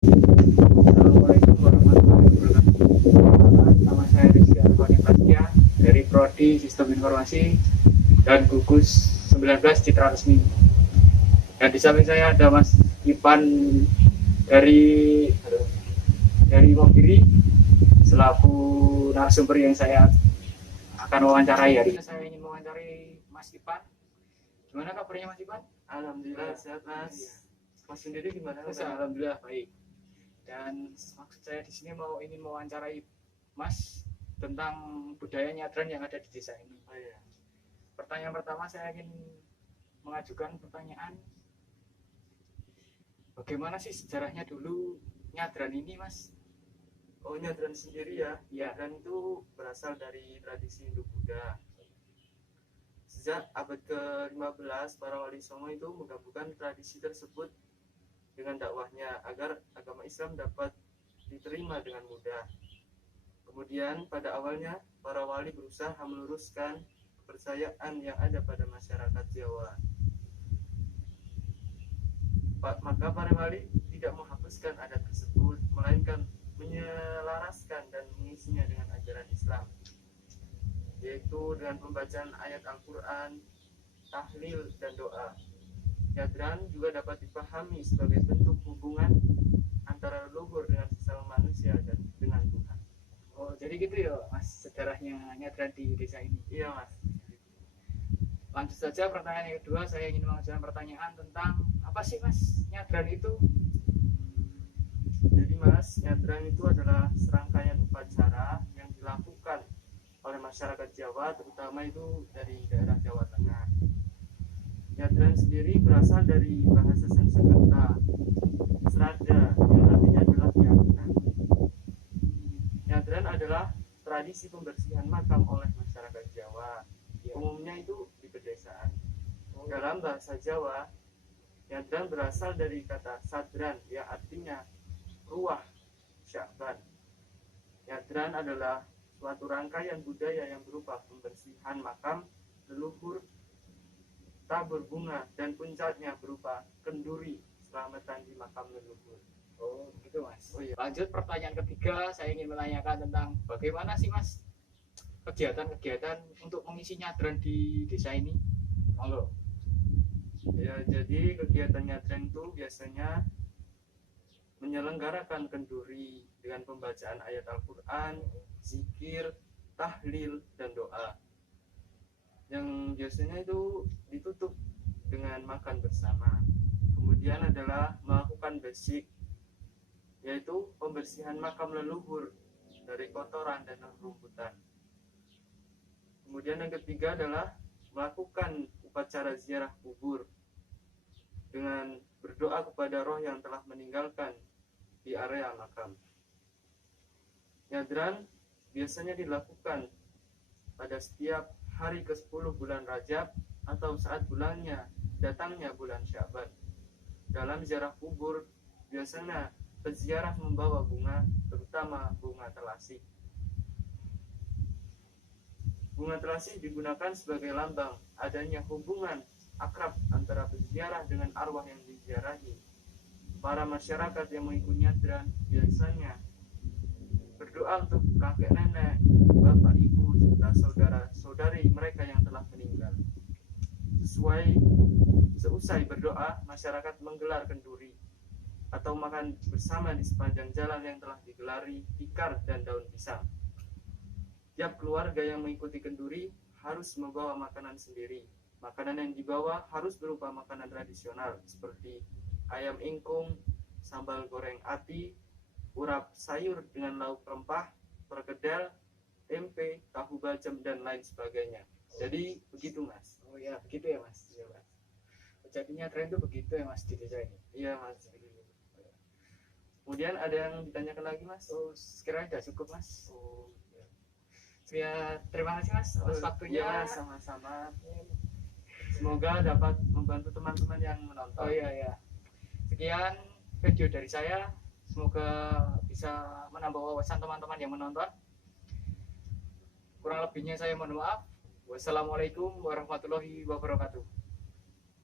Assalamualaikum warahmatullahi wabarakatuh. Nama saya Rizky Arfani Paskia dari Prodi Sistem Informasi dan gugus 19 Citra Resmi. Dan di samping saya ada Mas Ipan dari Mogiri selaku narasumber yang saya akan wawancarai hari ini. Saya ingin mewawancarai Mas Ipan. Gimana kabarnya Mas Ipan? Alhamdulillah sehat Mas. Mas sendiri gimana? Alhamdulillah baik. Dan maksud saya di sini ingin mewawancarai Mas tentang budaya nyadran yang ada di desa ini. Oh, iya. Pertanyaan pertama saya ingin mengajukan pertanyaan, bagaimana sih sejarahnya dulu nyadran ini, Mas? Oh, nyadran sendiri ya. Ya. Nyadran itu berasal dari tradisi Hindu-Buddha. Sejak abad ke-15, para wali songo itu menggabungkan tradisi tersebut dengan dakwahnya agar agama Islam dapat diterima dengan mudah. Kemudian pada awalnya para wali berusaha meluruskan kepercayaan yang ada pada masyarakat Jawa. Maka para wali tidak menghapuskan adat tersebut, melainkan menyelaraskan dan mengisinya dengan ajaran Islam, yaitu dengan pembacaan ayat Al-Quran, tahlil, dan doa. Nyadran juga dapat dipahami sebagai bentuk hubungan antara leluhur dengan sesama manusia dan dengan Tuhan. Oh, jadi gitu ya, Mas, sejarahnya nyadran di desa ini. Iya, Mas. Lanjut saja pertanyaan yang kedua, saya ingin mengajukan pertanyaan tentang apa sih, Mas, nyadran itu? Jadi, Mas, nyadran itu adalah serangkaian upacara yang dilakukan oleh masyarakat Jawa, terutama itu dari daerah Jawa Tengah. Nyadran sendiri berasal dari bahasa Sanskerta, Srada, yang artinya adalah keyakinan. Nyadran adalah tradisi pembersihan makam oleh masyarakat Jawa, umumnya itu di pedesaan. Dalam bahasa Jawa, nyadran berasal dari kata sadran, yang artinya ruah syakban. Nyadran adalah suatu rangkaian budaya yang berupa pembersihan makam leluhur, tabur bunga, dan puncaknya berupa kenduri selamatan di makam leluhur. Oh, gitu, Mas. Oh, iya. Lanjut pertanyaan ketiga, saya ingin menanyakan tentang bagaimana sih, Mas, kegiatan-kegiatan untuk mengisi nyadran di desa ini? Halo. Ya, jadi kegiatan nyadran itu biasanya menyelenggarakan kenduri dengan pembacaan ayat Al-Quran, zikir, tahlil, dan doa. Yang biasanya itu ditutup dengan makan bersama. Kemudian adalah melakukan besik, yaitu pembersihan makam leluhur dari kotoran dan rumputan. Kemudian yang ketiga adalah melakukan upacara ziarah kubur dengan berdoa kepada roh yang telah meninggalkan di area makam. Nyadran biasanya dilakukan pada setiap hari ke-10 bulan Rajab atau saat datangnya bulan Syaban. Dalam ziarah kubur, biasanya peziarah membawa bunga, terutama bunga telasih. Bunga telasih digunakan sebagai lambang adanya hubungan akrab antara peziarah dengan arwah yang diziarahi. Para masyarakat yang mengikuti nyadran biasanya berdoa untuk kakek nenek, bapak ibu, serta saudara-saudari mereka yang telah meninggal. Seusai berdoa, masyarakat menggelar kenduri atau makan bersama di sepanjang jalan yang telah digelari tikar dan daun pisang. Tiap keluarga yang mengikuti kenduri harus membawa makanan sendiri. Makanan yang dibawa harus berupa makanan tradisional seperti ayam ingkung, sambal goreng ati, urap sayur dengan lauk rempah, perkedel, tempe, tahu bacem, dan lain sebagainya. Jadi begitu, Mas. Oh ya, begitu ya, Mas. Ya, Mas. Jadinya tren itu begitu ya, Mas, di desa ini. Iya, Mas. Kemudian ada yang ditanyakan lagi, Mas? Oh, sekiranya sudah cukup, Mas. Oh, ya. Terima kasih, Mas, atas waktunya. Ya, sama-sama. Semoga dapat membantu teman-teman yang menonton. Oh iya. Sekian video dari saya. Semoga bisa menambah wawasan teman-teman yang menonton. Kurang lebihnya saya mohon maaf. Wassalamualaikum warahmatullahi wabarakatuh.